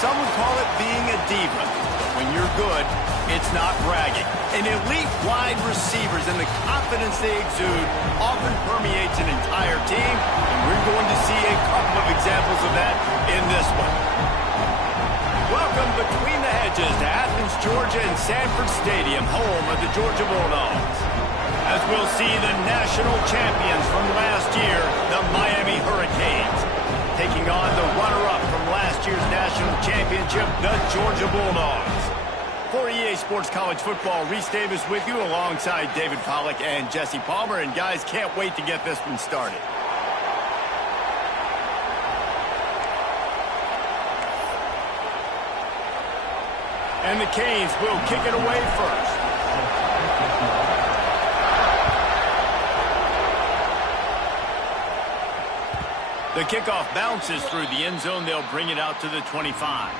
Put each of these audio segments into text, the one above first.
some would call it being a diva. But when you're good, it's not bragging. And elite wide receivers and the confidence they exude often permeates an entire team, and we're going to see a couple of examples of that in this one. Welcome between the hedges to Athens, Georgia and Sanford Stadium, home of the Georgia Bulldogs. As we'll see the national champions from last year, the Miami Hurricanes, taking on the runner-up from last year's national championship, the Georgia Bulldogs. For EA Sports College Football, Reese Davis with you alongside David Pollack and Jesse Palmer. And guys, can't wait to get this one started. And the Canes will kick it away first. The kickoff bounces through the end zone. They'll bring it out to the 25.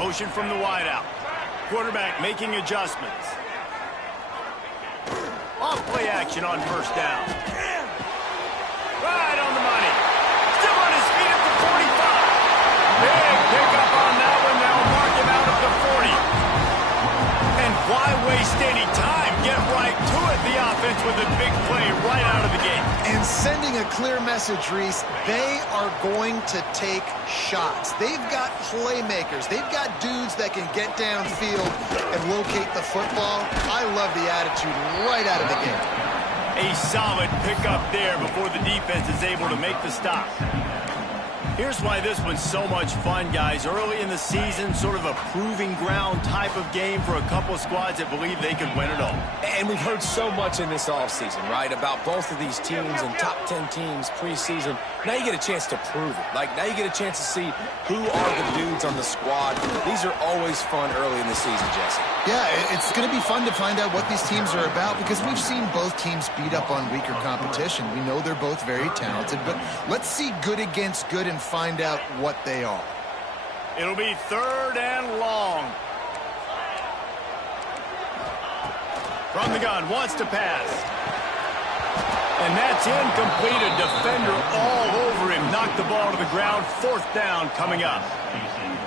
Motion from the wideout. Quarterback making adjustments. Off play action on first down. Right on the money. Still on his feet at the 45. Big pickup on that one. They'll mark him out at the 40. And why waste any time? Get right to it. The offense with a big play right out of the gate. And sending a clear message, Reese, they are going to take shots. They've got playmakers. They've got dudes that can get downfield and locate the football. I love the attitude right out of the gate. A solid pickup there before the defense is able to make the stop. Here's why this one's so much fun, guys. Early in the season, sort of a proving ground type of game for a couple of squads that believe they can win it all. And we've heard so much in this offseason, right, about both of these teams and top 10 teams preseason. Now you get a chance to prove it. Like, now you get a chance to see who are the dudes on the squad. These are always fun early in the season, Jesse. Yeah, it's going to be fun to find out what these teams are about because we've seen both teams beat up on weaker competition. We know they're both very talented, but let's see good against good and find out what they are. It'll be 3rd and long. From the gun, wants to pass. And that's incomplete. A defender all over him. Knocked the ball to the ground. 4th down coming up.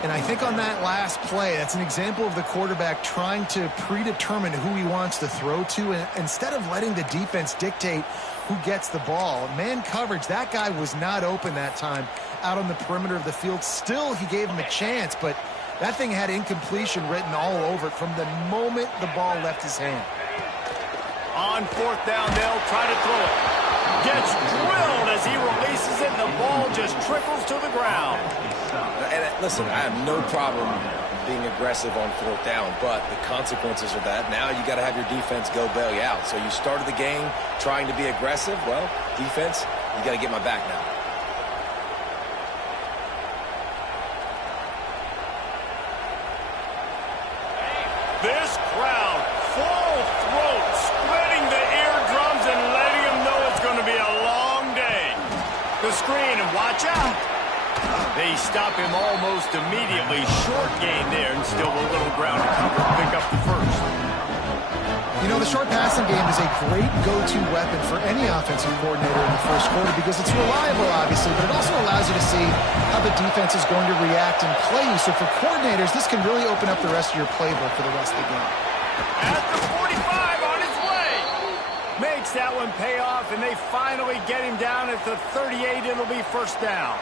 And I think on that last play, that's an example of the quarterback trying to predetermine who he wants to throw to, and instead of letting the defense dictate who gets the ball. Man coverage, that guy was not open that time out on the perimeter of the field. Still, he gave him a chance, but that thing had incompletion written all over it from the moment the ball left his hand. On 4th down, they'll try to throw it. Gets drilled as he releases it, and the ball just trickles to the ground. And listen, I have no problem being aggressive on 4th down, but the consequences of that, now you got to have your defense go bail you out. So you started the game trying to be aggressive. Well, defense, you got to get my back now. This crowd, full throat, splitting the eardrums and letting them know it's going to be a long day. The screen, and watch out. They stop him almost immediately. Short gain there, and still a little ground to cover. Pick up the first. You know, the short passing game is a great go-to weapon for any offensive coordinator in the first quarter because it's reliable, obviously, but it also allows you to see how the defense is going to react and play you. So for coordinators, this can really open up the rest of your playbook for the rest of the game. At the 45 on his way. Makes that one pay off, and they finally get him down at the 38. It'll be 1st down.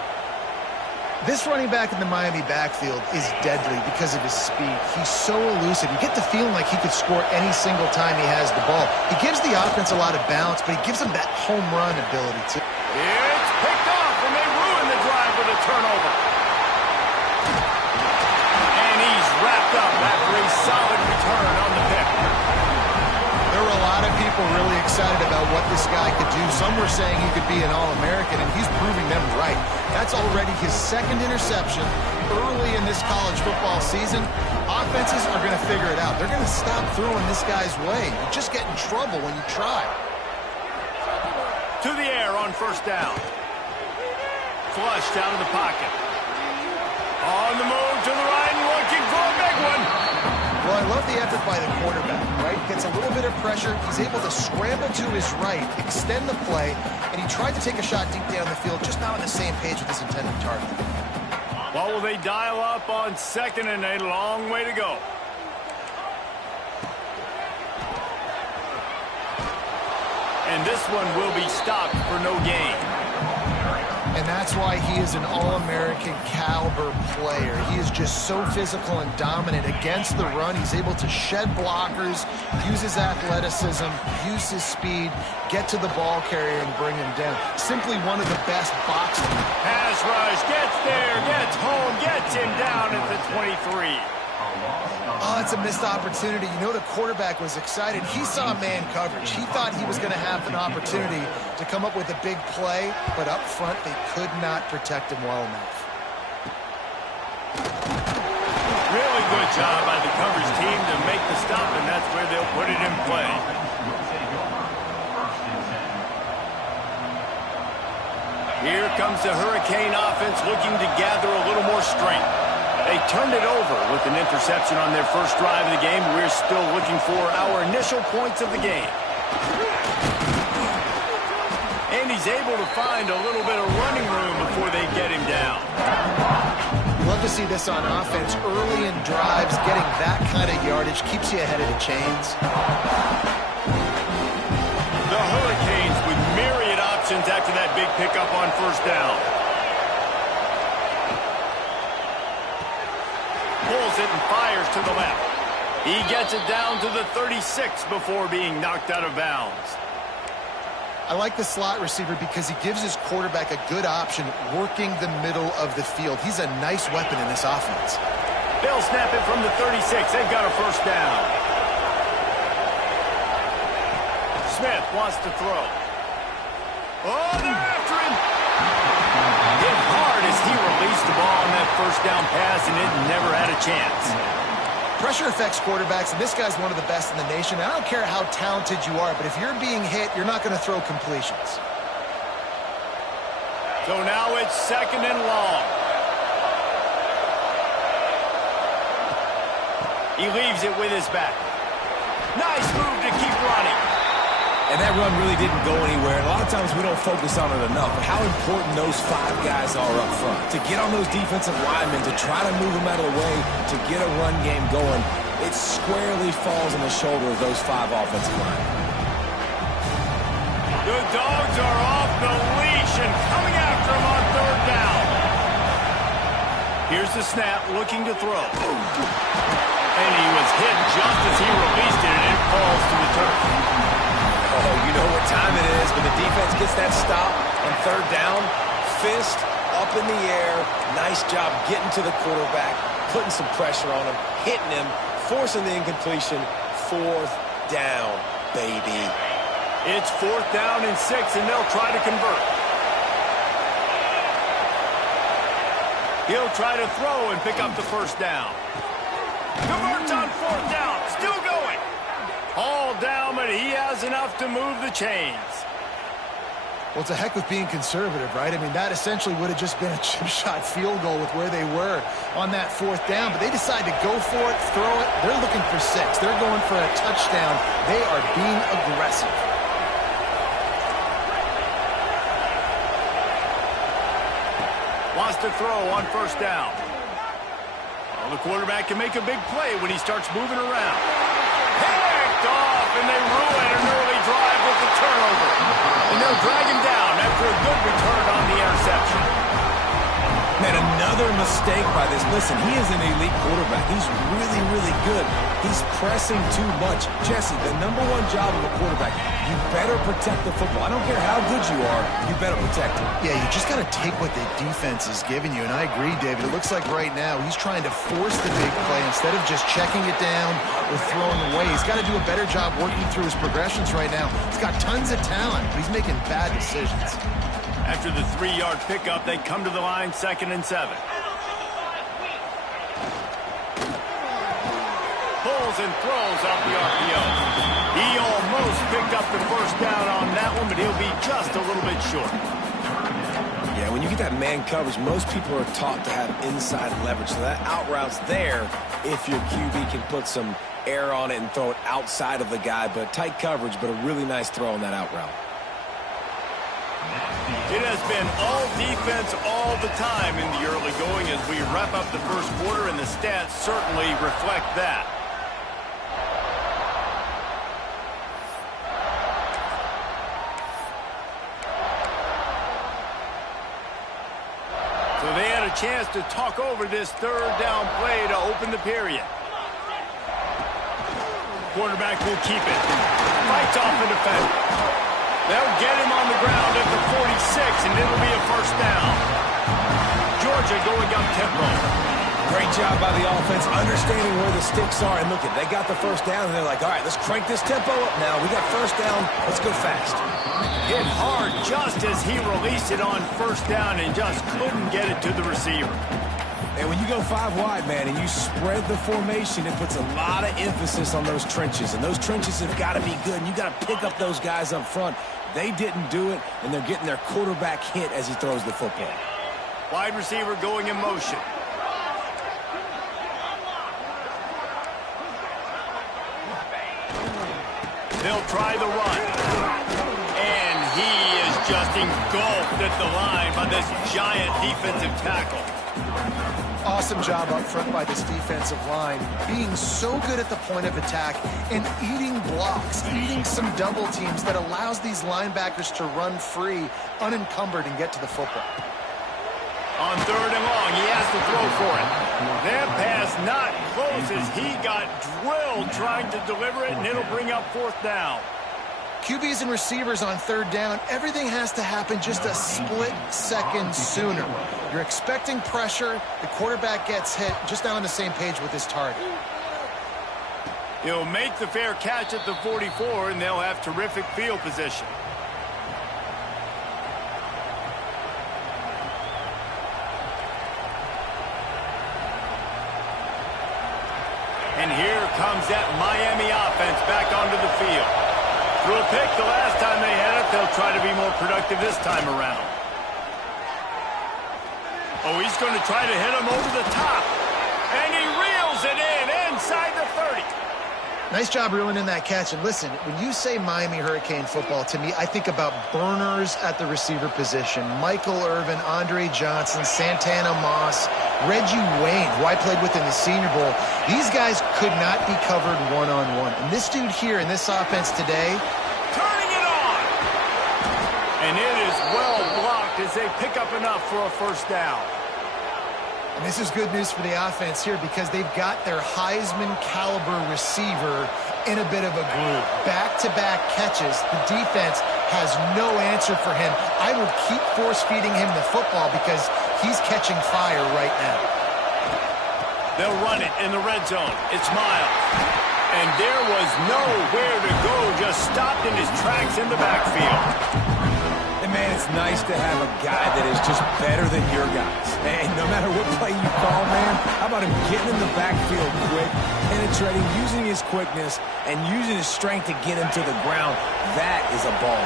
This running back in the Miami backfield is deadly because of his speed. He's so elusive. You get the feeling like he could score any single time he has the ball. He gives the offense a lot of balance, but he gives them that home run ability, too. It's picked off, and they ruin the drive with a turnover. And he's wrapped up after a solid return on the pick. There were a lot of people people really excited about what this guy could do. Some were saying he could be an All-American, and he's proving them right. That's already his second interception early in this college football season. Offenses are going to figure it out. They're going to stop throwing this guy's way. You just get in trouble when you try. To the air on first down. Flushed out of the pocket. On the move to the right, looking for a big one. Well, I love the effort by the quarterback, right? Gets a little bit of pressure. He's able to scramble to his right, extend the play, and he tried to take a shot deep down the field, just not on the same page with his intended target. Well, will they dial up on second and a long way to go? And this one will be stopped for no gain. And that's why he is an All-American caliber player. He is just so physical and dominant against the run. He's able to shed blockers, use his athleticism, use his speed, get to the ball carrier and bring him down. Simply one of the best boxers. Pass rush, gets there, gets home, gets him down at the 23. Oh, it's a missed opportunity. You know the quarterback was excited. He saw man coverage. He thought he was going to have an opportunity to come up with a big play, but up front they could not protect him well enough. Really good job by the coverage team to make the stop, and that's where they'll put it in play. Here comes the Hurricane offense looking to gather a little more strength. They turned it over with an interception on their first drive of the game. We're still looking for our initial points of the game. And he's able to find a little bit of running room before they get him down. You love to see this on offense. Early in drives, getting that kind of yardage keeps you ahead of the chains. The Hurricanes with myriad options after that big pickup on first down. Pulls it and fires to the left. He gets it down to the 36 before being knocked out of bounds. I like the slot receiver because he gives his quarterback a good option working the middle of the field. He's a nice weapon in this offense. They'll snap it from the 36. They've got a first down. Smith wants to throw. Oh, they're after him. Hit hard as he released the ball on that first down pass, and it never had a chance. Pressure affects quarterbacks, and this guy's one of the best in the nation. I don't care how talented you are, but if you're being hit, you're not going to throw completions. So now it's second and long. He leaves it with his back. Nice move to keep running. And that run really didn't go anywhere. And a lot of times we don't focus on it enough, but how important those five guys are up front. To get on those defensive linemen, to try to move them out of the way, to get a run game going, it squarely falls on the shoulder of those five offensive linemen. The Dogs are off the leash and coming after him on third down. Here's the snap, looking to throw. And he was hit just as he released it, and it falls to the turf. Oh, you know what time it is when the defense gets that stop on third down. Fist up in the air. Nice job getting to the quarterback, putting some pressure on him, hitting him, forcing the incompletion. Fourth down, baby. It's fourth down and 6, and they'll try to convert. He'll try to throw and pick up the first down. Converts on fourth down. Still going. All down, but he has enough to move the chains. Well, it's a heck of being conservative, right? I mean, that essentially would have just been a chip shot field goal with where they were on that fourth down. But they decide to go for it, throw it. They're looking for 6. They're going for a touchdown. They are being aggressive. Wants to throw on first down. Well, the quarterback can make a big play when he starts moving around. Picked off, and they ruin an early drive with the turnover. And they'll drag him down after a good return on the interception. Man, another mistake by this. Listen, he is an elite quarterback. He's really, really good. He's pressing too much. Jesse, the #1 job of a quarterback, you better protect the football. I don't care how good you are, you better protect it. Yeah, you just got to take what the defense is giving you, and I agree, David. It looks like right now he's trying to force the big play instead of just checking it down or throwing away. He's got to do a better job working through his progressions right now. He's got tons of talent, but he's making bad decisions. After the 3-yard pickup, they come to the line, 2nd and 7. Pulls and throws off the RPO. He almost picked up the first down on that one, but he'll be just a little bit short. Yeah, when you get that man coverage, most people are taught to have inside leverage. So that out route's there if your QB can put some air on it and throw it outside of the guy. But tight coverage, but a really nice throw on that out route. It has been all defense all the time in the early going as we wrap up the first quarter, and the stats certainly reflect that. So they had a chance to talk over this 3rd down play to open the period. Quarterback will keep it. Fights off the defender. They'll get him on the ground at the 46, and it'll be a first down. Georgia going up tempo. Great job by the offense, understanding where the sticks are. And look, they got the first down, and they're like, all right, let's crank this tempo up now. We got first down. Let's go fast. Hit hard just as he released it on first down and just couldn't get it to the receiver. And when you go 5 wide, man, and you spread the formation, it puts a lot of emphasis on those trenches. And those trenches have got to be good, and you got to pick up those guys up front. They didn't do it, and they're getting their quarterback hit as he throws the football. Wide receiver going in motion. They'll try the run. And he is just engulfed at the line by this giant defensive tackle. Awesome job up front by this defensive line, being so good at the point of attack and eating blocks, eating some double teams that allows these linebackers to run free, unencumbered, and get to the football. On 3rd and long, he has to throw for it. That pass not close as he got drilled trying to deliver it, and it'll bring up 4th down. QBs and receivers on 3rd down, everything has to happen just a split second sooner. You're expecting pressure, the quarterback gets hit, just not on the same page with his target. He'll make the fair catch at the 44, and they'll have terrific field position. And here comes that Miami offense back onto the field. Threw a pick the last time they had it. They'll try to be more productive this time around. Oh, he's going to try to hit him over the top. And he reels it in inside the 30. Nice job reeling in that catch. And listen, when you say Miami Hurricane football, to me, I think about burners at the receiver position. Michael Irvin, Andre Johnson, Santana Moss, Reggie Wayne, who I played with in the Senior Bowl. These guys could not be covered one-on-one. And this dude here in this offense today, turning it on. And it is well blocked as they pick up enough for a first down. and this is good news for the offense here because they've got their Heisman-caliber receiver in a bit of a groove. Back-to-back catches. The defense has no answer for him. I would keep force-feeding him the football because he's catching fire right now. They'll run it in the red zone. It's Miles. And there was nowhere to go, just stopped in his tracks in the backfield. And, man, it's nice to have a guy that is just better than your guys. And no matter what play you call, man, how about him getting in the backfield quick, penetrating, using his quickness, and using his strength to get him to the ground. That is a ball.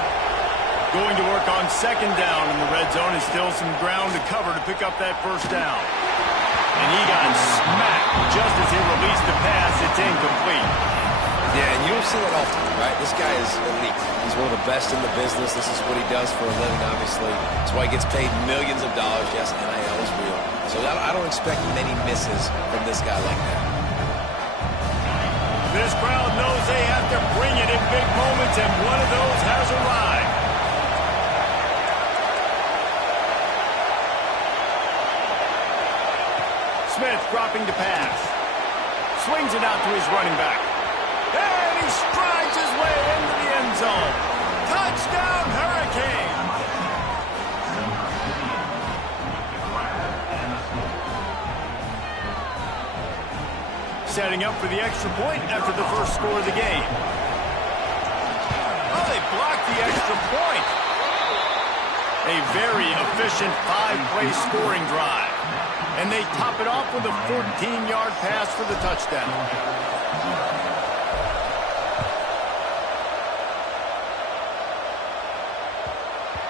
Going to work on second down in the red zone, and still some ground to cover to pick up that first down. And he got smacked just as he released the pass. It's incomplete. Yeah, and you don't see that often, right? This guy is elite. He's one of the best in the business. This is what he does for a living, obviously. That's why he gets paid millions of dollars. Yes, NIL is real. So I don't expect many misses from this guy like that. This crowd knows they have to bring it in big moments, and one of those has arrived. Smith dropping to pass. Swings it out to his running back. And he strides his way into the end zone. Touchdown, Hurricane! Setting up for the extra point after the first score of the game. Oh, they blocked the extra point. A very efficient 5-play scoring drive. And they top it off with a 14-yard pass for the touchdown.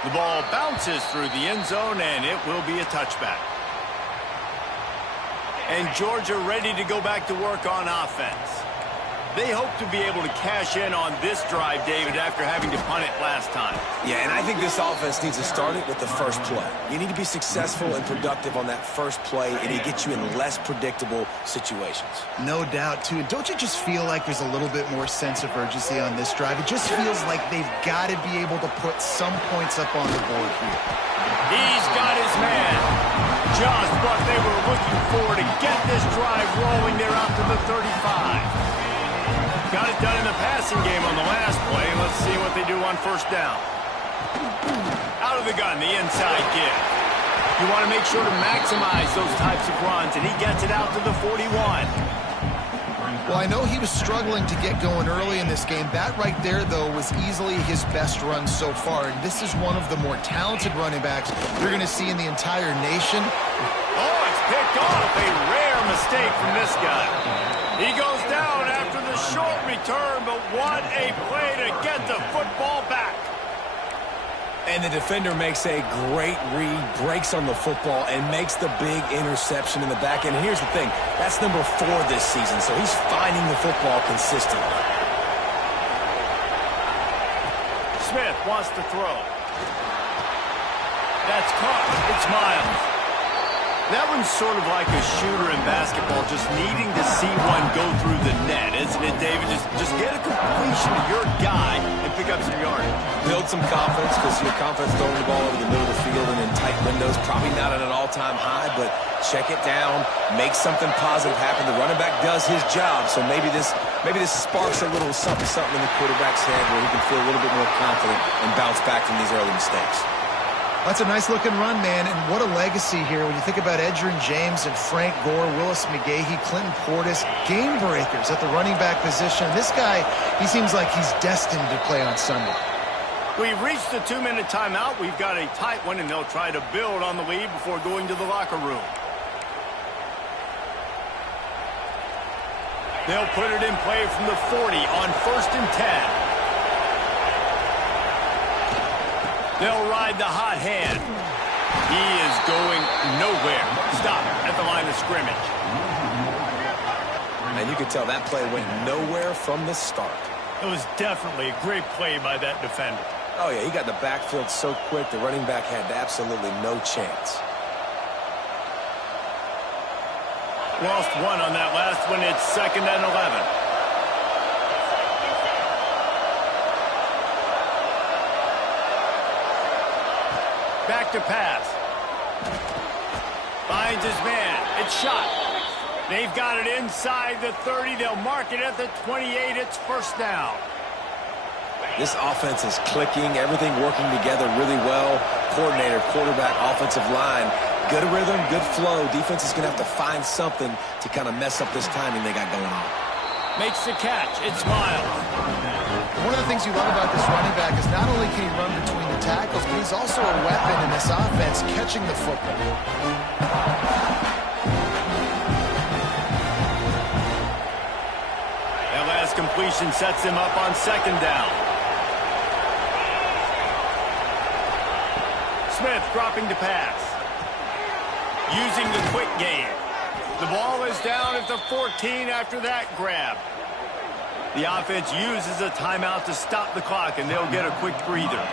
The ball bounces through the end zone, and it will be a touchback. And Georgia ready to go back to work on offense. They hope to be able to cash in on this drive, David, after having to punt it last time. Yeah, and I think this offense needs to start it with the first play. You need to be successful and productive on that first play, and it gets you in less predictable situations. No doubt, too. Don't you just feel like there's a little bit more sense of urgency on this drive? It just feels like they've got to be able to put some points up on the board here. He's got his man. Just what they were looking for to get this drive rolling there out to the 35. Got it done in the passing game on the last play. Let's see what they do on first down. Out of the gun, the inside give. You want to make sure to maximize those types of runs, and he gets it out to the 41. Well, I know he was struggling to get going early in this game. That right there, though, was easily his best run so far. And this is one of the more talented running backs you're going to see in the entire nation. Oh, it's picked off. A rare mistake from this guy. He goes down after the short return, but what a play to get the football back. And the defender makes a great read, breaks on the football, and makes the big interception in the back end. And here's the thing, that's number 4 this season, so he's finding the football consistently. Smith wants to throw. That's caught. It's Miles. That one's sort of like a shooter in basketball, just needing to see one go through the net, isn't it, David? Just get a completion to your guy and pick up some yardage. Build some confidence, because your confidence throwing the ball over the middle of the field and in tight windows, probably not at an all-time high, but check it down, make something positive happen. The running back does his job, so maybe this sparks a little something in the quarterback's head where he can feel a little bit more confident and bounce back from these early mistakes. That's a nice-looking run, man, and what a legacy here. When you think about Edgerrin James and Frank Gore, Willis McGahee, Clinton Portis, game breakers at the running back position. This guy, he seems like he's destined to play on Sunday. We've reached the 2-minute timeout. We've got a tight one, and they'll try to build on the lead before going to the locker room. They'll put it in play from the 40 on 1st and 10. They'll ride the hot hand. He is going nowhere. Stop at the line of scrimmage. And you could tell that play went nowhere from the start. It was definitely a great play by that defender. Oh, yeah, he got the backfield so quick, the running back had absolutely no chance. Lost one on that last one. It's 2nd and 11. Back to pass. Finds his man. It's shot. They've got it inside the 30. They'll mark it at the 28. It's first down. This offense is clicking. Everything working together really well. Coordinator, quarterback, offensive line. Good rhythm, good flow. Defense is going to have to find something to kind of mess up this timing they got going on. Makes the catch. It's Miles. One of the things you love about this running back is not only can he run between the tackles, but he's also a weapon in this offense, catching the football. That last completion sets him up on 2nd down. Smith dropping to pass. Using the quick game. The ball is down at the 14 after that grab. The offense uses a timeout to stop the clock, and they'll get a quick breather.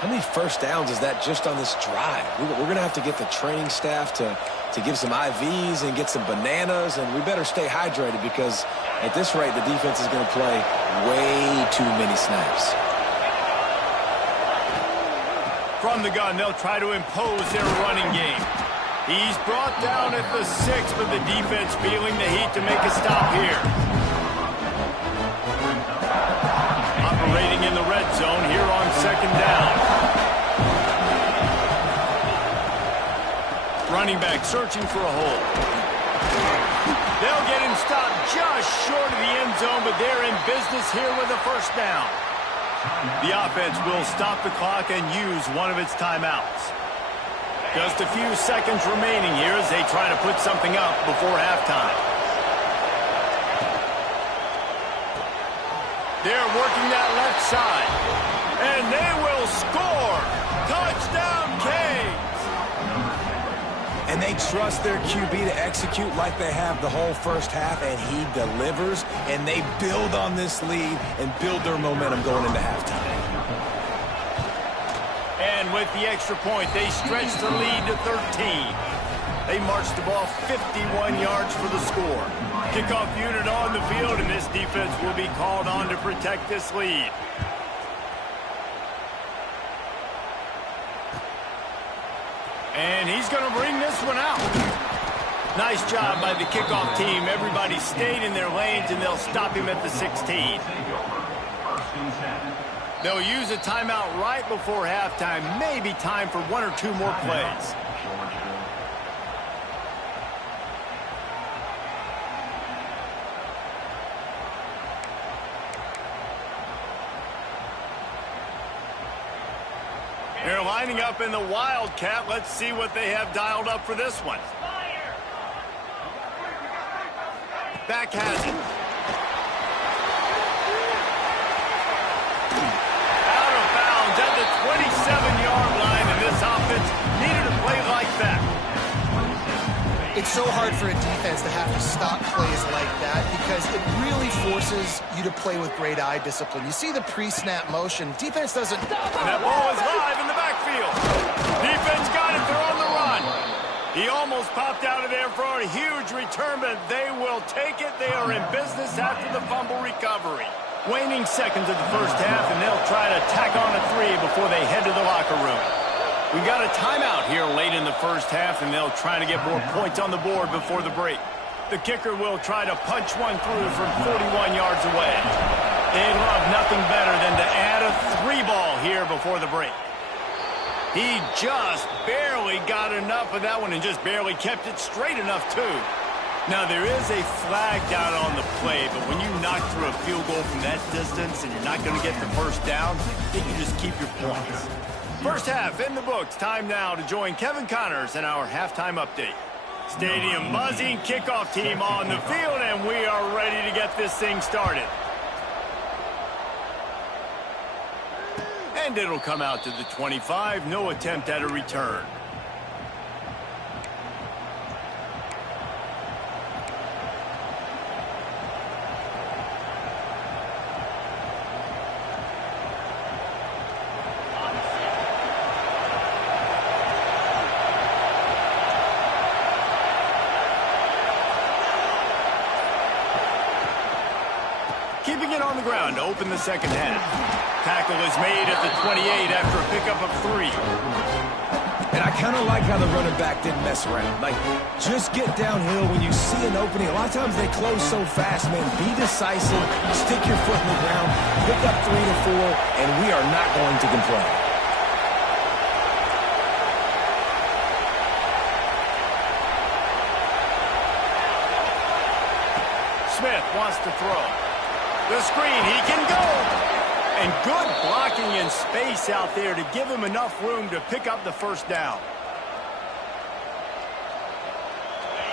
How many first downs is that just on this drive? We're going to have to get the training staff to give some IVs and get some bananas, and we better stay hydrated because at this rate, the defense is going to play way too many snaps. From the gun, they'll try to impose their running game. He's brought down at the 6, but the defense feeling the heat to make a stop here. Operating in the red zone here on 2nd down. Running back searching for a hole. They'll get him stopped just short of the end zone, but they're in business here with a 1st down. The offense will stop the clock and use one of its timeouts. Just a few seconds remaining here as they try to put something up before halftime. They're working that left side. And they will score. Touchdown, Canes! And they trust their QB to execute like they have the whole 1st half, and he delivers, and they build on this lead and build their momentum going into halftime. And with the extra point, they stretch the lead to 13. They march the ball 51 yards for the score. Kickoff unit on the field, and this defense will be called on to protect this lead. And he's going to bring this one out. Nice job by the kickoff team. Everybody stayed in their lanes, and they'll stop him at the 16. They'll use a timeout right before halftime. Maybe time for 1 or 2 more plays. They're lining up in the Wildcat. Let's see what they have dialed up for this one. Back has it. Out of bounds at the 27-yard line, and this offense needed a play like that. It's so hard for a defense to have to stop plays like that because it really forces you to play with great eye discipline. You see the pre-snap motion. Defense doesn't... And that ball is live in the backfield. Defense got it. They're on the run. He almost popped out of there for a huge return, but they will take it. They are in business after the fumble recovery. Waning seconds of the 1st half, and they'll try to tack on a 3 before they head to the locker room. We got a timeout here late in the 1st half, and they'll try to get more points on the board before the break. The kicker will try to punch one through from 41 yards away. They'd love nothing better than to add a 3 ball here before the break. He just barely got enough of that one and just barely kept it straight enough, too. Now, there is a flag down on the play, but when you knock through a field goal from that distance and you're not going to get the 1st down, you can just keep your points. 1st half in the books. Time now to join Kevin Connors in our halftime update. Stadium buzzing, kickoff team on the field, and we are ready to get this thing started. And it'll come out to the 25. No attempt at a return. Keeping it on the ground to open the 2nd half. Tackle is made at the 28 after a pickup of 3. And I kind of like how the running back didn't mess around. Like, just get downhill when you see an opening. A lot of times they close so fast, man. Be decisive, stick your foot in the ground, pick up 3 to 4, and we are not going to complain. Smith wants to throw. The screen, he can go. And good blocking in space out there to give him enough room to pick up the 1st down.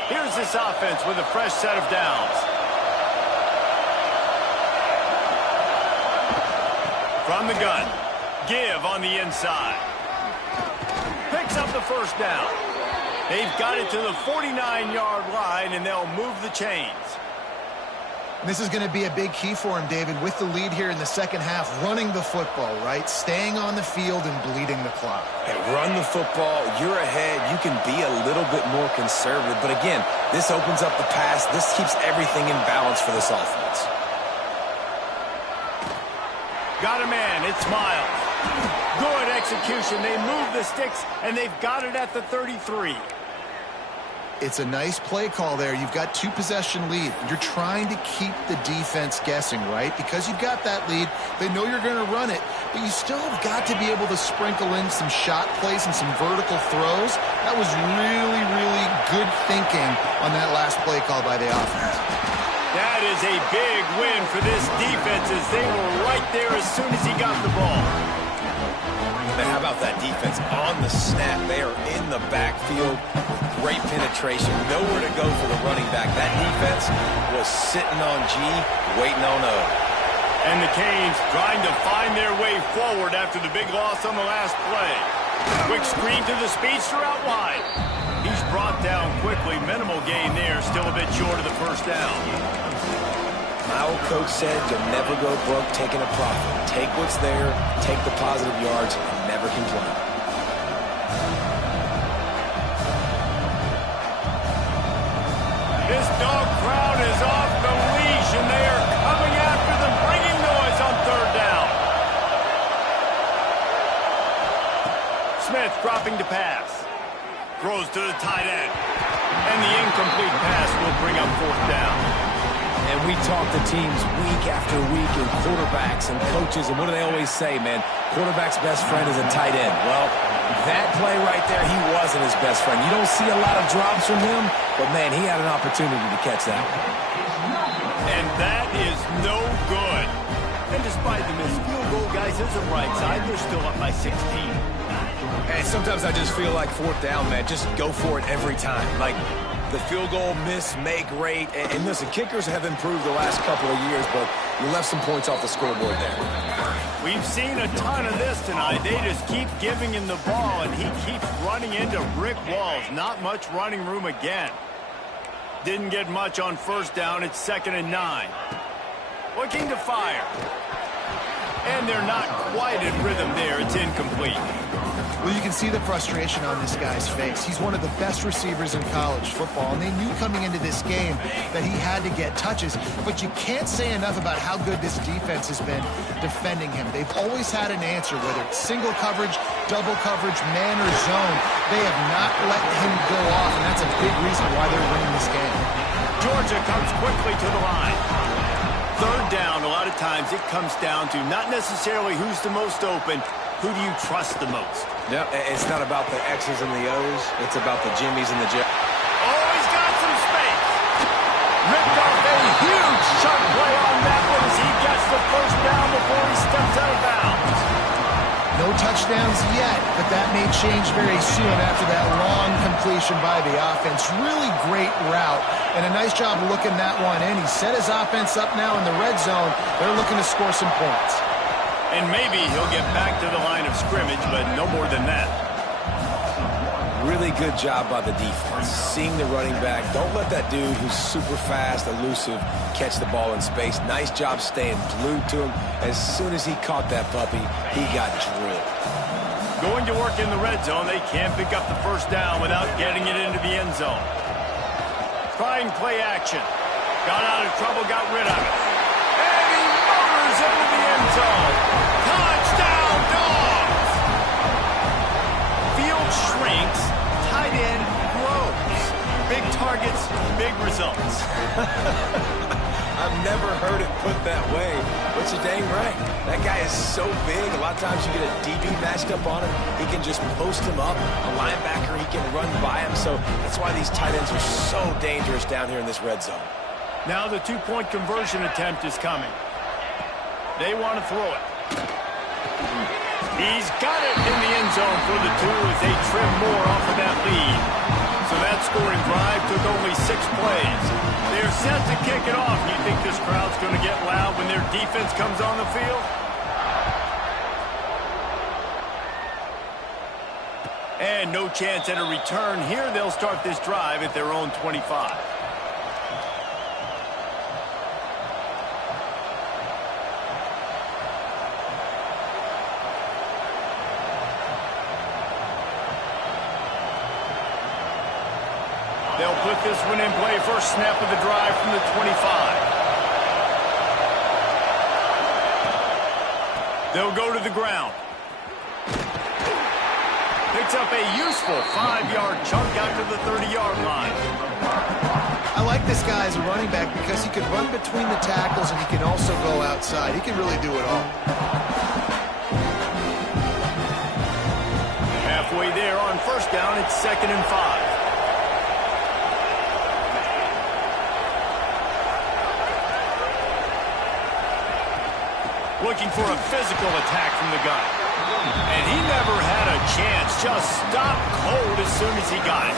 Here's this offense with a fresh set of downs. From the gun, give on the inside. Picks up the 1st down. They've got it to the 49-yard line, and they'll move the chains. This is going to be a big key for him, David, with the lead here in the 2nd half, running the football, right? Staying on the field and bleeding the clock. And run the football, you're ahead, you can be a little bit more conservative. But again, this opens up the pass. This keeps everything in balance for this offense. Got a man, it's Miles. Good execution. They move the sticks, and they've got it at the 33. It's a nice play call there. You've got 2-possession lead. You're trying to keep the defense guessing, right? Because you've got that lead, they know you're going to run it, but you still have got to be able to sprinkle in some shot plays and some vertical throws. That was really, really good thinking on that last play call by the offense. That is a big win for this defense as they were right there as soon as he got the ball. Man, how about that defense on the snap? They are in the backfield with great penetration, nowhere to go for the running back. That defense was sitting on G, waiting on O. And the Canes trying to find their way forward after the big loss on the last play. Quick screen to the speedster out wide. He's brought down quickly. Minimal gain there, still a bit short of the first down. My old coach said you'll never go broke taking a profit. Take what's there, take the positive yards, and never complain. This dog crowd is off the leash, and they are coming after them, bringing noise on third down. Smith dropping to pass. Throws to the tight end. And the incomplete pass will bring up fourth down. And we talk to teams week after week and quarterbacks and coaches, and what do they always say, man? Quarterback's best friend is a tight end. Well, that play right there, he wasn't his best friend. You don't see a lot of drops from him, but, man, he had an opportunity to catch that one. And that is no good. And despite the missed field goal, guys, this is the right side. They're still up by 16. Hey, sometimes I just feel like fourth down, man. Just go for it every time. Like, the field goal miss, make great. And listen, kickers have improved the last couple of years, but you left some points off the scoreboard there. We've seen a ton of this tonight. They just keep giving him the ball, and he keeps running into brick walls. Not much running room again. Didn't get much on first down. It's 2nd and 9. Looking to fire. And they're not quite in rhythm there. It's incomplete. Well, you can see the frustration on this guy's face. He's one of the best receivers in college football, and they knew coming into this game that he had to get touches, but you can't say enough about how good this defense has been defending him. They've always had an answer, whether it's single coverage, double coverage, man or zone. They have not let him go off, and that's a big reason why they're winning this game. Georgia comes quickly to the line. Third down, a lot of times it comes down to not necessarily who's the most open, who do you trust the most? Yep, it's not about the X's and the O's. It's about the Jimmies and the J's. Oh, he's got some space. Ripped off a huge shot play on that one as he gets the first down before he steps out of bounds. No touchdowns yet, but that may change very soon after that long completion by the offense. Really great route, and a nice job looking that one in. He set his offense up now in the red zone. They're looking to score some points. And maybe he'll get back to the line of scrimmage, but no more than that. Really good job by the defense. Seeing the running back. Don't let that dude who's super fast, elusive, catch the ball in space. Nice job staying glued to him. As soon as he caught that puppy, he got drilled. Going to work in the red zone. They can't pick up the first down without getting it into the end zone. Trying play action. Got out of trouble, got rid of it. And he motors into the end zone. Touchdown, Dogs! Field shrinks, tight end grows. Big targets, big results. I've never heard it put that way, but you're dang right. That guy is so big. A lot of times you get a DB matched up on him. He can just post him up. A linebacker, he can run by him. So that's why these tight ends are so dangerous down here in this red zone. Now the two-point conversion attempt is coming. They want to throw it. He's got it in the end zone for the two as they trim more off of that lead. So that scoring drive took only 6 plays. They're set to kick it off. You think this crowd's going to get loud when their defense comes on the field? And no chance at a return here. They'll start this drive at their own 25. They'll put this one in play. First snap of the drive from the 25. They'll go to the ground. The picks up a useful 5-yard chunk out to the 30-yard line. I like this guy as a running back because he can run between the tackles and he can also go outside. He can really do it all. Halfway there on first down, it's 2nd and 5. Looking for a physical attack from the gun. And he never had a chance. Just stopped cold as soon as he got it.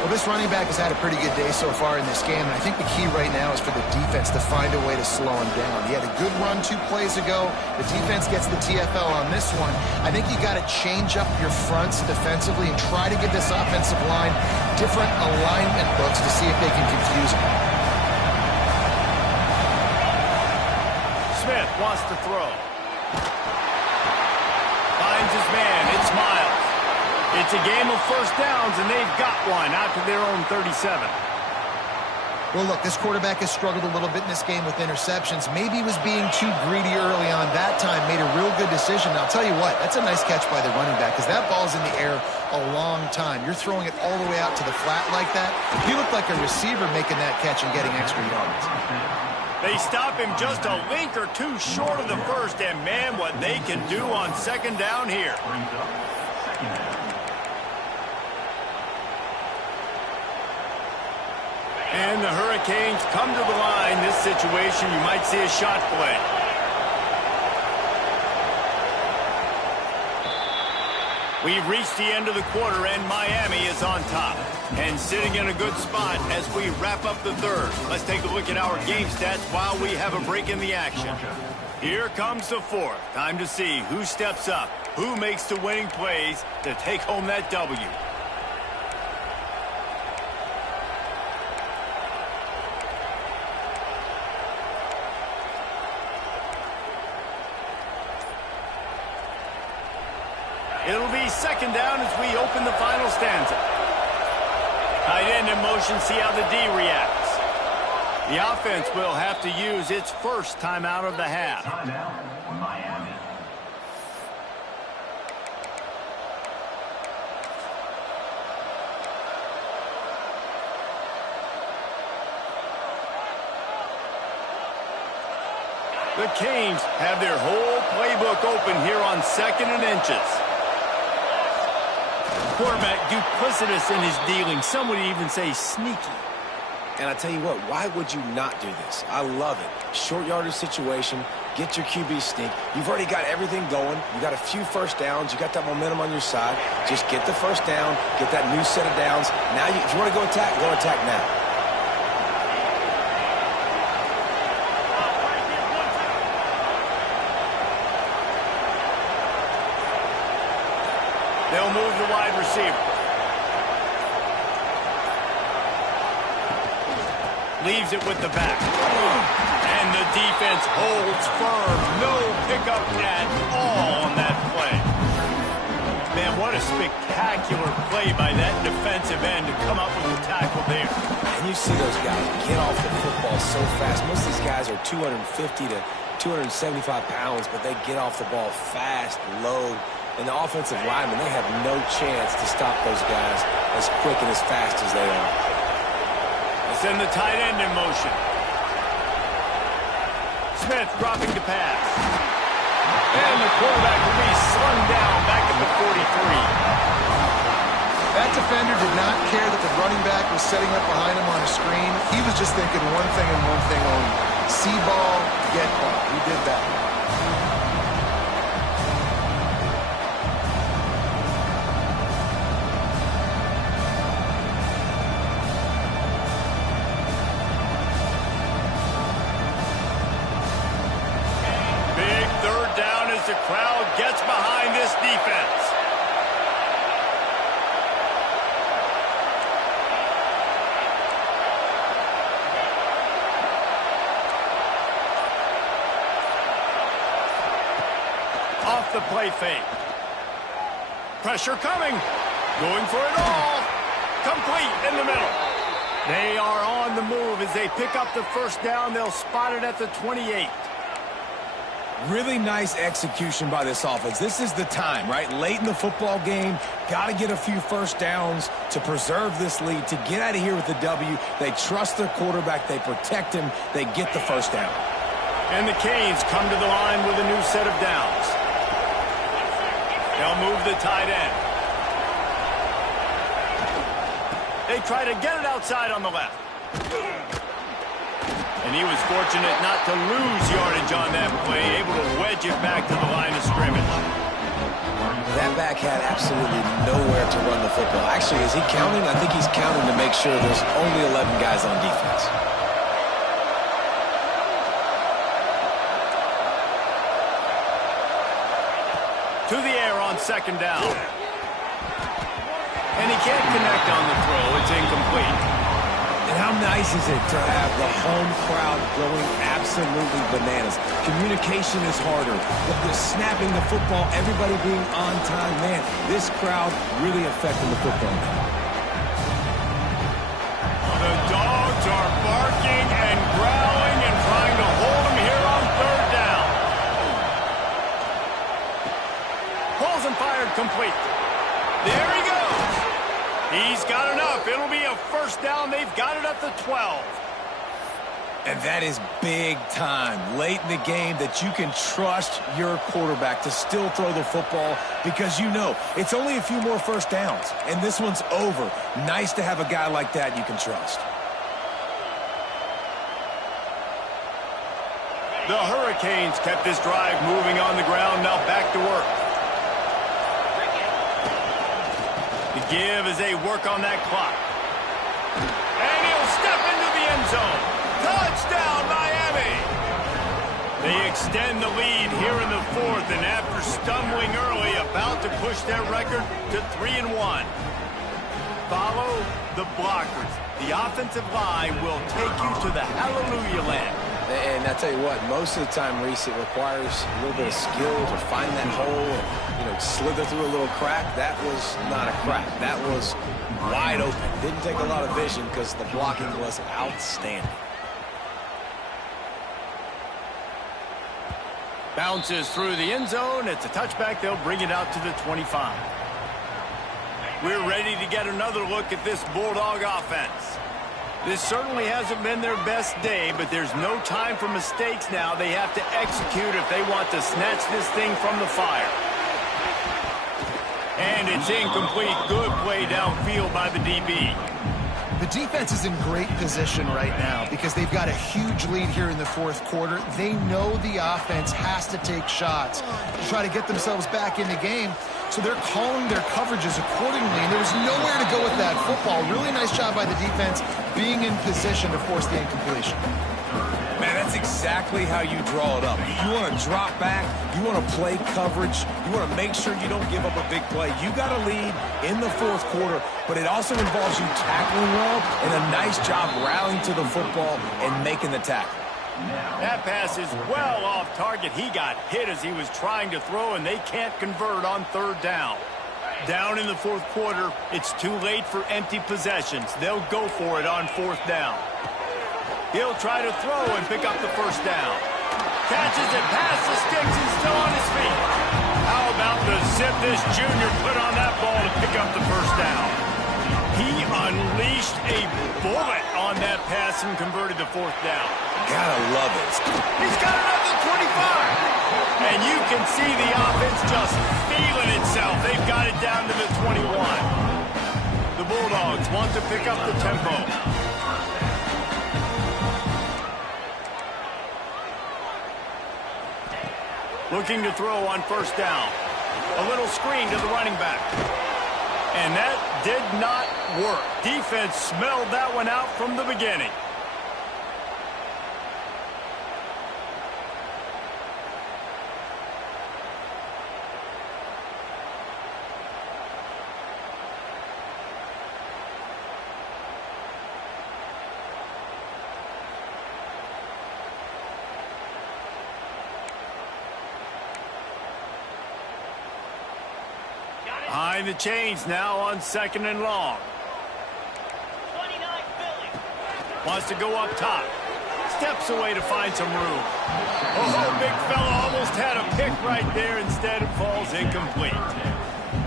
Well, this running back has had a pretty good day so far in this game, and I think the key right now is for the defense to find a way to slow him down. He had a good run 2 plays ago. The defense gets the TFL on this one. I think you got to change up your fronts defensively and try to give this offensive line different alignment looks to see if they can confuse him. Smith wants to throw. Finds his man. It's Miles. It's a game of first downs, and they've got one out to their own 37. Well, look, this quarterback has struggled a little bit in this game with interceptions. Maybe he was being too greedy early on. That time made a real good decision. I'll tell you what, that's a nice catch by the running back because that ball's in the air a long time. You're throwing it all the way out to the flat like that. He looked like a receiver making that catch and getting extra yards. They stop him just a link or two short of the first, and man, what they can do on 2nd down here. And the Hurricanes come to the line. This situation, you might see a shot play. We've reached the end of the quarter, and Miami is on top. And sitting in a good spot as we wrap up the 3rd. Let's take a look at our game stats while we have a break in the action. Here comes the 4th. Time to see who steps up, who makes the winning plays to take home that W. It'll be 2nd down as we open the final stanza. Tight end in motion, see how the D reacts. The offense will have to use its first timeout of the half. Timeout, Miami. The Canes have their whole playbook open here on 2nd and inches. Quarterback duplicitous in his dealing. Some would even say sneaky. And I tell you what, why would you not do this? I love it. Short yardage situation, get your QB sneak. You've already got everything going. You got a few first downs. You got that momentum on your side. Just get the first down, get that new set of downs. Now, if you want to go attack now. They'll move the wide receiver. Leaves it with the back. And the defense holds firm. No pickup at all on that play. Man, what a spectacular play by that defensive end to come up with the tackle there. And you see those guys get off the football so fast. Most of these guys are 250 to 275 pounds, but they get off the ball fast, low. And the offensive linemen, they have no chance to stop those guys as quick and as fast as they are. Send the tight end in motion. Smith dropping to pass. And the quarterback will be slung down back at the 43. That defender did not care that the running back was setting up behind him on a screen. He was just thinking one thing and one thing only. See ball, get ball. He did that. The crowd gets behind this defense. Off the play fake. Pressure coming. Going for it all. Complete in the middle. They are on the move as they pick up the first down. They'll spot it at the 28. Really nice execution by this offense. This is the time, right? Late in the football game, got to get a few first downs to preserve this lead, to get out of here with the W. They trust their quarterback. They protect him. They get the first down. And the Canes come to the line with a new set of downs. They'll move the tight end. They try to get it outside on the left. And he was fortunate not to lose yardage on that play, able to wedge it back to the line of scrimmage. That back had absolutely nowhere to run the football. Actually, is he counting? I think he's counting to make sure there's only 11 guys on defense. To the air on second down. And he can't connect on the throw. It's incomplete. And how nice is it to have the home crowd going absolutely bananas? Communication is harder. The snapping the football, everybody being on time. Man, this crowd really affecting the football game. The dogs are barking and growling and trying to hold him here on third down. Pulls and fired complete. There he goes. He's got enough. It'll be a first down. They've got it at the 12. And that is big time late in the game that you can trust your quarterback to still throw the football because you know it's only a few more first downs, and this one's over. Nice to have a guy like that you can trust. The Hurricanes kept this drive moving on the ground. Now back to work. The give as they work on that clock. And he'll step into the end zone. Touchdown, Miami! They extend the lead here in the fourth, and after stumbling early, about to push their record to 3-1. Follow the blockers. The offensive line will take you to the hallelujah land. And I tell you what, most of the time, Reese, it requires a little bit of skill to find that hole and, slither through a little crack. That was not a crack. That was wide open. Didn't take a lot of vision because the blocking was outstanding. Bounces through the end zone. It's a touchback. They'll bring it out to the 25. We're ready to get another look at this Bulldog offense. This certainly hasn't been their best day, but there's no time for mistakes now. They have to execute if they want to snatch this thing from the fire. And it's incomplete. Good play downfield by the DB. The defense is in great position right now because they've got a huge lead here in the fourth quarter. They know the offense has to take shots to try to get themselves back in the game. So they're calling their coverages accordingly, and there was nowhere to go with that football. Really nice job by the defense being in position to force the incompletion. Man, that's exactly how you draw it up. You want to drop back. You want to play coverage. You want to make sure you don't give up a big play. You got a lead in the fourth quarter, but it also involves you tackling well and a nice job rallying to the football and making the tackle. That pass is well off target. He got hit as he was trying to throw, and they can't convert on third down. Down in the fourth quarter, it's too late for empty possessions. They'll go for it on fourth down. He'll try to throw and pick up the first down. Catches it past the sticks and still on his feet. How about the zip this junior put on that ball to pick up the first down? He unleashed a bullet on that pass and converted the fourth down. Gotta love it. He's got it at the 25. And you can see the offense just feeling itself. They've got it down to the 21. The Bulldogs want to pick up the tempo. Looking to throw on first down. A little screen to the running back. And that did not work. Defense smelled that one out from the beginning. Behind the chains now on second and long. 29 Philly. Wants to go up top. steps away to find some room. Oh, big fella almost had a pick right there. Instead, it falls incomplete.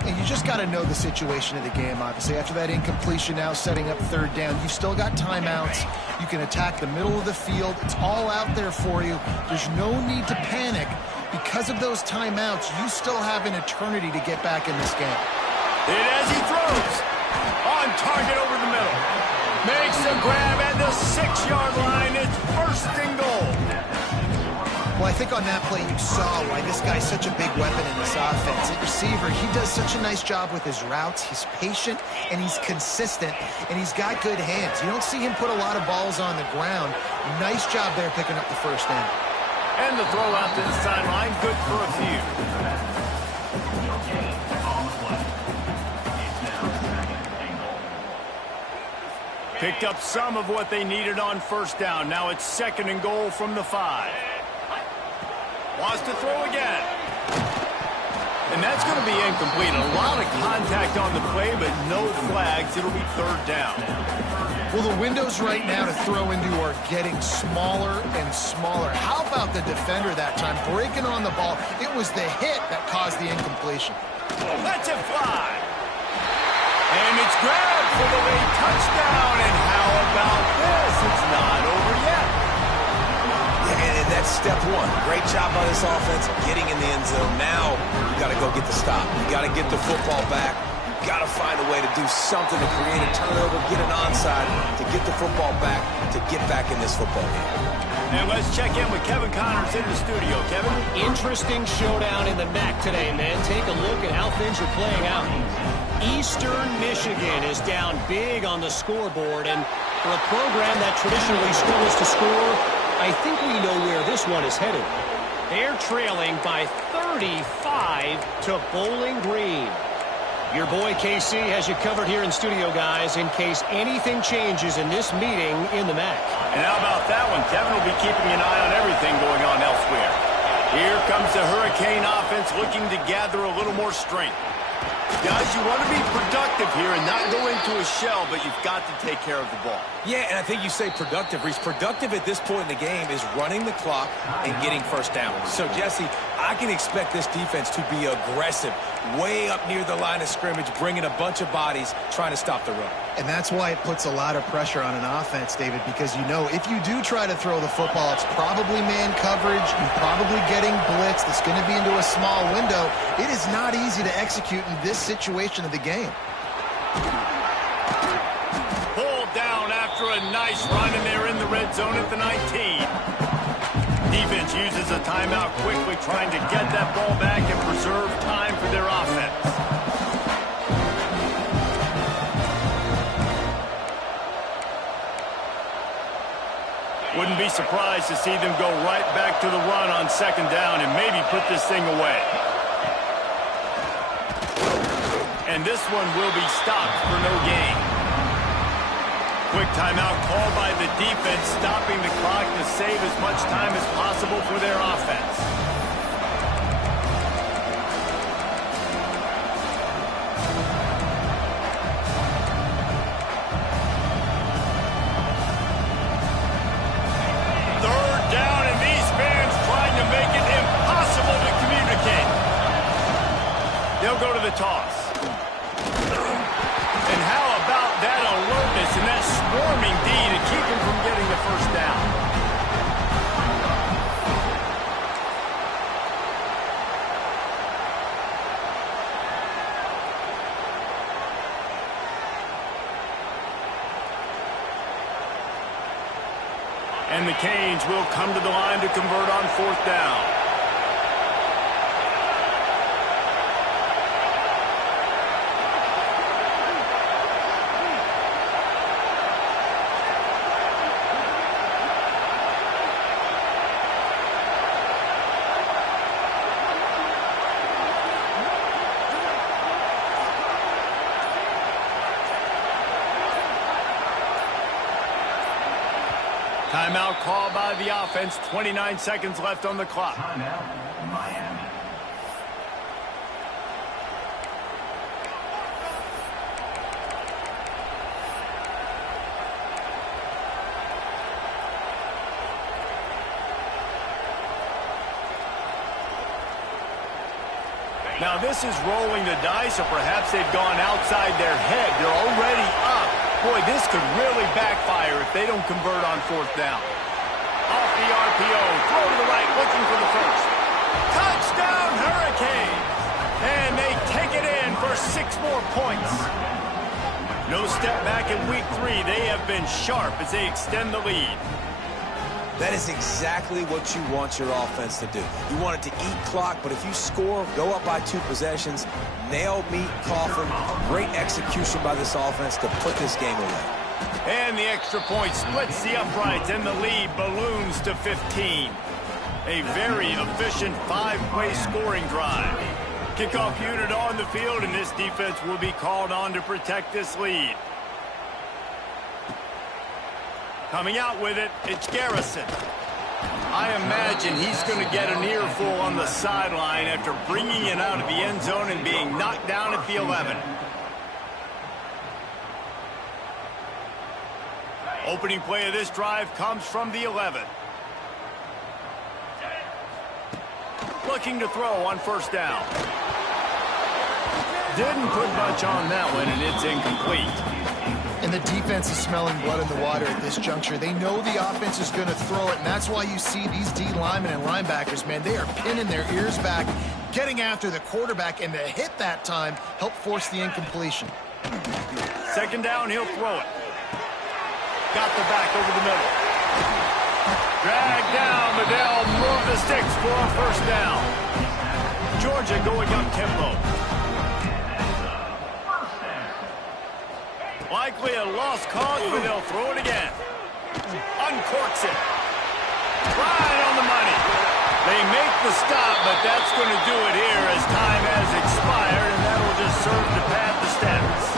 And you just got to know the situation of the game, obviously. After that incompletion, now setting up third down, you've still got timeouts. You can attack the middle of the field. It's all out there for you. There's no need to panic. Because of those timeouts, you still have an eternity to get back in this game. And as he throws, on target over the middle. Makes the grab at the 6-yard line. It's first and goal. Well, I think on that play you saw why this guy's such a big weapon in this offense. At receiver, he does such a nice job with his routes. He's patient, and he's consistent, and he's got good hands. You don't see him put a lot of balls on the ground. Nice job there picking up the first down. And the throw out to the sideline, good for a few. Picked up some of what they needed on first down. Now it's second and goal from the 5. Wants to throw again. And that's going to be incomplete. A lot of contact on the play, but no flags. It'll be third down. Well, the windows right now to throw into are getting smaller and smaller. How about the defender that time breaking on the ball? It was the hit that caused the incompletion. Lets it fly. And it's grabbed for the late touchdown. And how about this? It's not over yet. Yeah, and that's step one. Great job by this offense getting in the end zone. Now you got to go get the stop. You got to get the football back. Got to find a way to do something to create a turnover, get an onside, to get the football back, to get back in this football game. And let's check in with Kevin Connors in the studio. Kevin? Interesting showdown in the MAC today, man. Take a look at how things are playing out. Eastern Michigan is down big on the scoreboard, and for a program that traditionally struggles to score, I think we know where this one is headed. They're trailing by 35 to Bowling Green. Your boy KC has you covered here in studio, guys, in case anything changes in this meeting in the MAC. And how about that one? Kevin will be keeping an eye on everything going on elsewhere. Here comes the Hurricane offense looking to gather a little more strength. Guys, you want to be productive here and not go into a shell, but you've got to take care of the ball. Yeah, and I think you say productive, Reese. Productive at this point in the game is running the clock and getting first down. So, Jesse, I can expect this defense to be aggressive, way up near the line of scrimmage, bringing a bunch of bodies, trying to stop the run. And that's why it puts a lot of pressure on an offense, David, because you know if you do try to throw the football, it's probably man coverage. You're probably getting blitz. That's going to be into a small window. It is not easy to execute in this situation of the game. Pulled down after a nice run, and they're in the red zone at the 19. Defense uses a timeout quickly, trying to get that ball back and preserve time for their offense. Wouldn't be surprised to see them go right back to the run on second down and maybe put this thing away. And this one will be stopped for no gain. Quick timeout called by the defense, stopping the clock to save as much time as possible for their offense. Third down, and these fans trying to make it impossible to communicate. They'll go to the toss. And how about that alertness and that swarming D to keep him from getting the first down? And the Canes will come to the line to convert on fourth down. Timeout called by the offense. 29 seconds left on the clock. Timeout, Miami. Now, this is rolling the dice, or perhaps they've gone outside their head. They're already up. Boy, this could really backfire if they don't convert on fourth down. Off the RPO, throw to the right, looking for the first. Touchdown, Hurricanes! And they take it in for 6 more points. No step back in week 3. They have been sharp as they extend the lead. That is exactly what you want your offense to do. You want it to eat clock, but if you score, go up by 2 possessions, nail, meet, coffin. Great execution by this offense to put this game away. And the extra point splits the uprights, and the lead balloons to 15. A very efficient 5-play scoring drive. Kickoff unit on the field, and this defense will be called on to protect this lead. Coming out with it, it's Garrison. I imagine he's going to get an earful on the sideline after bringing it out of the end zone and being knocked down at the 11. Opening play of this drive comes from the 11. Looking to throw on first down. Didn't put much on that one, and it's incomplete. And the defense is smelling blood in the water at this juncture. They know the offense is going to throw it, and that's why you see these D linemen and linebackers, man, they are pinning their ears back, getting after the quarterback, and the hit that time helped force the incompletion. Second down, he'll throw it. Got the back over the middle. Drag down, but they'll move the sticks for a first down. Georgia going up tempo. Likely a lost cause, but they'll throw it again. Uncorks it. Right on the money. They make the stop, but that's going to do it here as time has expired, and that'll just serve to pad the stats.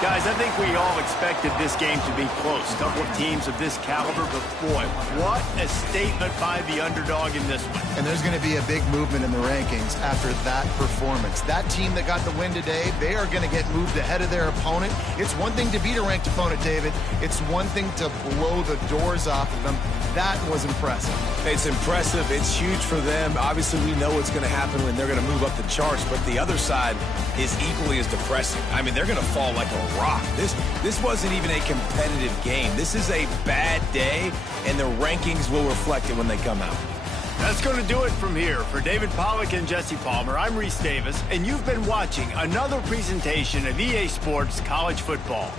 Guys, I think we all expected this game to be close. Couple of teams of this caliber, but boy, what a statement by the underdog in this one. And there's going to be a big movement in the rankings after that performance. That team that got the win today, they are going to get moved ahead of their opponent. It's one thing to beat a ranked opponent, David. It's one thing to blow the doors off of them. That was impressive. It's impressive. It's huge for them. Obviously, we know what's going to happen when they're going to move up the charts, but the other side is equally as depressing. I mean, they're going to fall like a rock. This wasn't even a competitive game. This is a bad day, and the rankings will reflect it when they come out. That's going to do it from here. For David Pollack and Jesse Palmer, I'm Reese Davis, and you've been watching another presentation of EA Sports College Football.